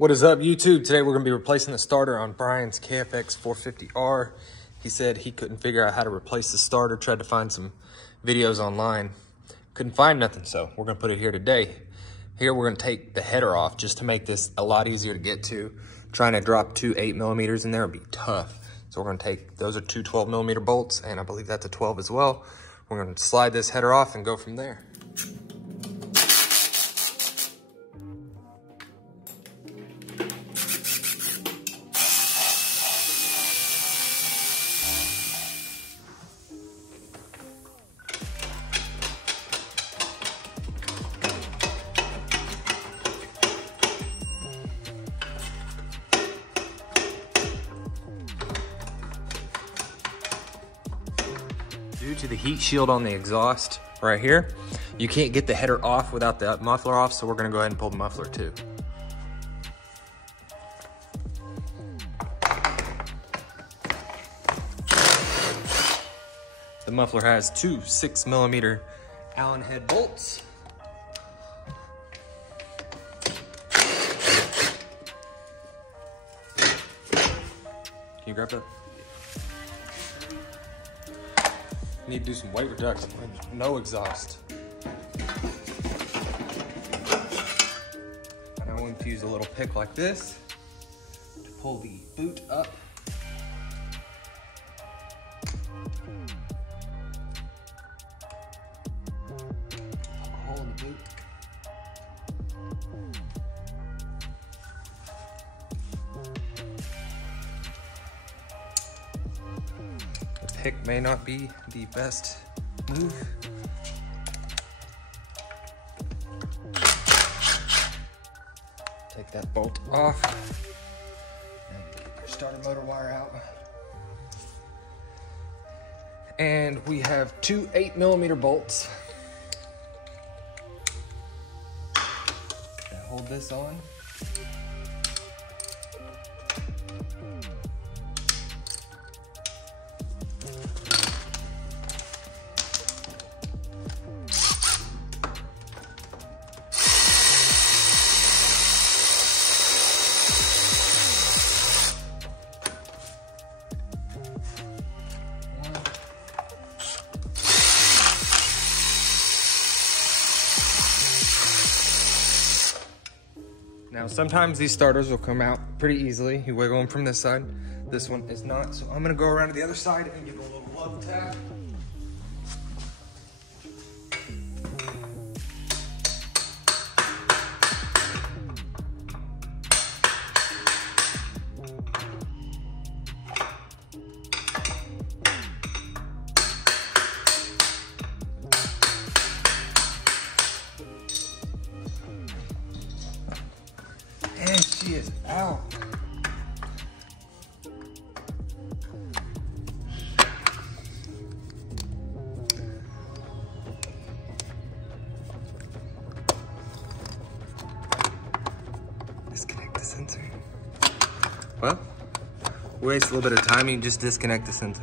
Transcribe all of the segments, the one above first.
What is up, YouTube? Today we're going to be replacing the starter on Brian's KFX450R. He said he couldn't figure out how to replace the starter, tried to find some videos online. Couldn't find nothing, so we're going to put it here today. Here we're going to take the header off just to make this a lot easier to get to. Trying to drop two 8mm in there would be tough. So we're going to take, those are two 12mm bolts, and I believe that's a 12 as well. We're going to slide this header off and go from there. Due to the heat shield on the exhaust right here, you can't get the header off without the muffler off, so we're gonna go ahead and pull the muffler too. The muffler has two 6mm Allen head bolts. Can you grab that? Need to do some weight reduction, no exhaust. Now we'll infuse a little pick like this to pull the boot up. Poke a hole in the boot. Pick may not be the best move. Take that bolt off and get your starter motor wire out. And we have two 8mm bolts that hold this on. Now, sometimes these starters will come out pretty easily. You wiggle them from this side. This one is not, so I'm gonna go around to the other side and give it a little love tap. And she is out. Disconnect the sensor. Well, waste a little bit of time, you can just disconnect the sensor.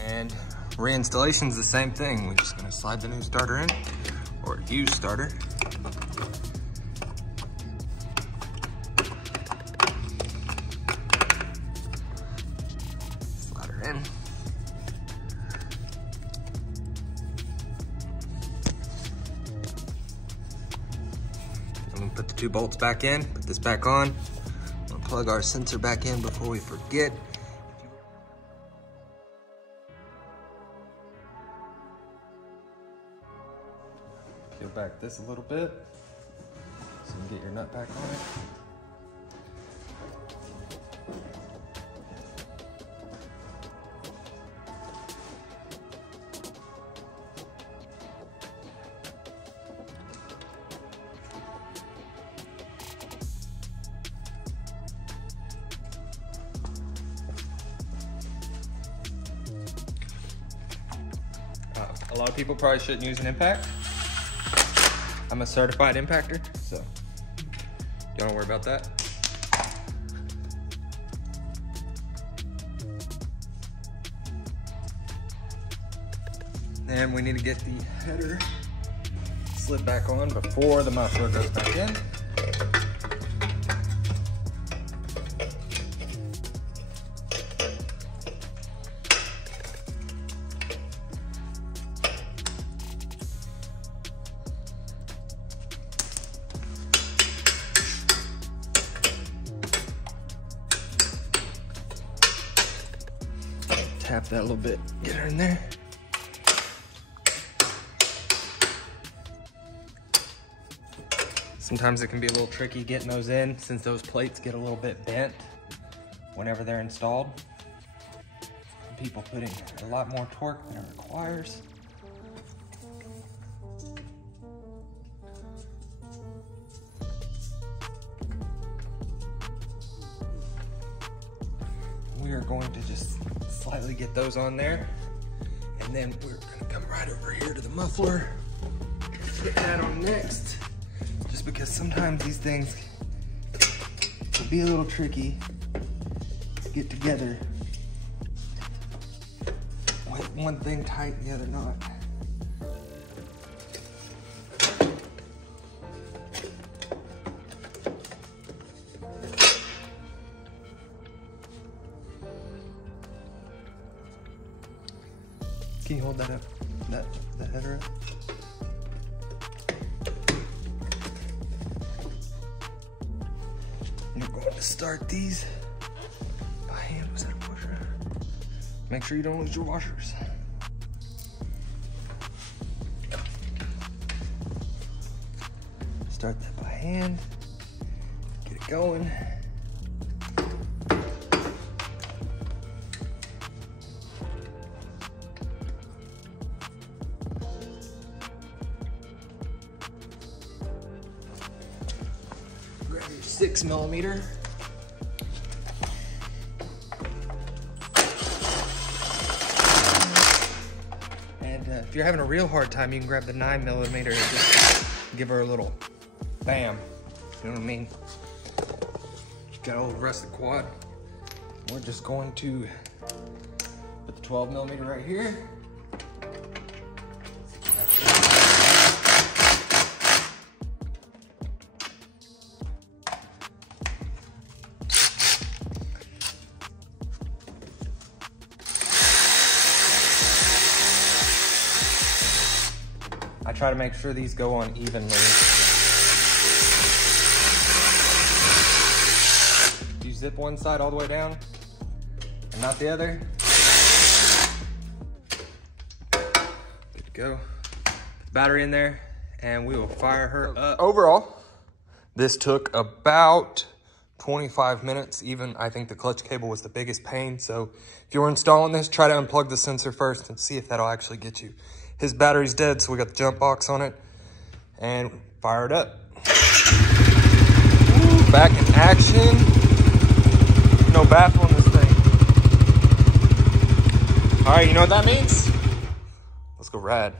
And reinstallation is the same thing. We're just gonna slide the new starter in, or used starter. In. I'm gonna put the two bolts back in, put this back on. I'm gonna plug our sensor back in before we forget. Peel back this a little bit so you can get your nut back on it. A lot of people probably shouldn't use an impact. I'm a certified impactor, so don't worry about that. And we need to get the header slid back on before the muffler goes back in. tap that a little bit, get her in there. Sometimes it can be a little tricky getting those in since those plates get a little bit bent whenever they're installed. People putting a lot more torque than it requires. We are going to just slightly get those on there, and then we're gonna come right over here to the muffler, put that on next, just because sometimes these things can be a little tricky to get together with one thing tight and the other not. Can you hold that up? That header up? And we're going to start these by hand. Was that a washer? Make sure you don't lose your washers. Start that by hand. Get it going. Grab your 6mm. And if you're having a real hard time, you can grab the 9mm and just give her a little bam. You know what I mean? Got a little rusted quad. We're just going to put the 12mm right here. I try to make sure these go on evenly. You zip one side all the way down and not the other. Good to go. Put the battery in there and we will fire her up. Overall, this took about 25 minutes. Even I think the clutch cable was the biggest pain. So if you're installing this, try to unplug the sensor first and see if that'll actually get you. His battery's dead, so we got the jump box on it and fire it up. Ooh, back in action. No baffle in this thing. All right, you know what that means? Let's go ride.